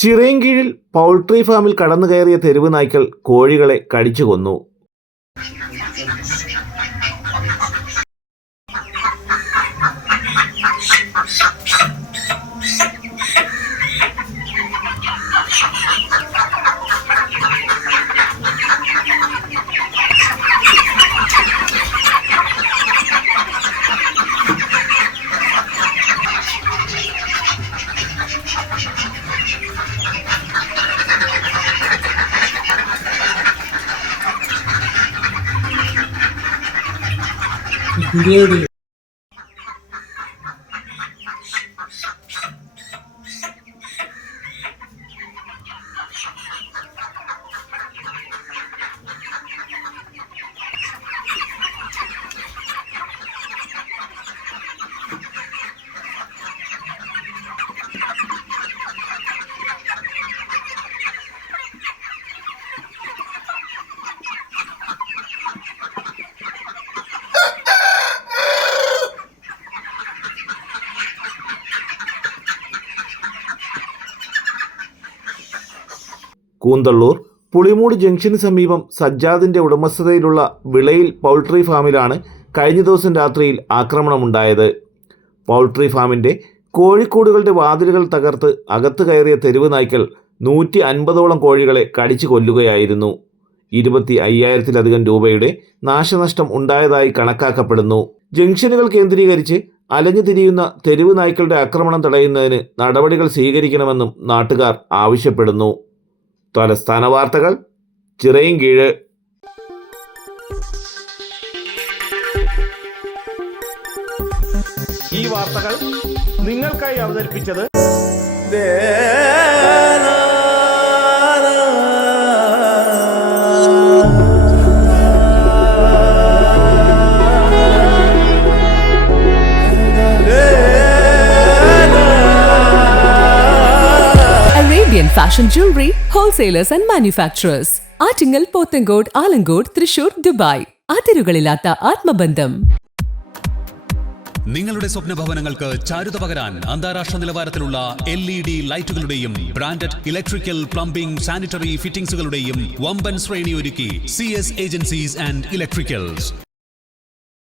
ചിറയൻകീഴിൽ poultry ഫാമിൽ കടന്നുകയറിയ തെരുവ് നായ്ക്കൾ കോഴികളെ കടിച്ചു കൊന്നു. കൂന്തള്ളൂർ പുളിമൂട് ജംഗ്ഷന് സമീപം സജ്ജാദിന്റെ ഉടമസ്ഥതയിലുള്ള വിളയിൽ പൗൾട്രി ഫാമിലാണ് കഴിഞ്ഞ ദിവസം രാത്രിയിൽ ആക്രമണമുണ്ടായത്. പൗൾട്രി ഫാമിന്റെ കോഴിക്കൂടുകളുടെ വാതിലുകൾ തകർത്ത് അകത്ത് കയറിയ തെരുവ് നായ്ക്കൾ 150ഓളം കോഴികളെ കടിച്ചു കൊല്ലുകയായിരുന്നു. 25,000-ലധികം രൂപയുടെ നാശനഷ്ടം ഉണ്ടായതായി കണക്കാക്കപ്പെടുന്നു. ജംഗ്ഷനുകൾ കേന്ദ്രീകരിച്ച് അലഞ്ഞു തിരിയുന്ന തെരുവ് നായ്ക്കളുടെ ആക്രമണം തടയുന്നതിന് നടപടികൾ സ്വീകരിക്കണമെന്നും നാട്ടുകാർ ആവശ്യപ്പെടുന്നു. തലസ്ഥാന വാർത്തകൾ, ചിറയൻകീഴ്. ഈ വാർത്തകൾ നിങ്ങൾക്കായി അവതരിപ്പിച്ചത് Fashion jewelry, wholesalers and manufacturers. Attingal, Pothencode, Alamcode, Thrissur, Dubai. അതിരുകളില്ലാത്ത ആത്മബന്ധം. നിങ്ങളുടെ സ്വപ്ന ഭവനങ്ങൾക്ക് ചാരുത പകരാൻ അന്താരാഷ്ട്ര നിലവാരത്തിലുള്ള LED ലൈറ്റുകളുടെയും ബ്രാൻഡഡ് ഇലക്ട്രിക്കൽ, പ്ലംബിംഗ്, സാനിറ്ററി ഫിറ്റിംഗ്സുകളുടെയും വമ്പൻ ശ്രേണി ഒരുക്കി CS ഏജൻസീസ് ആൻഡ് ഇലക്ട്രിക്കൽസ്.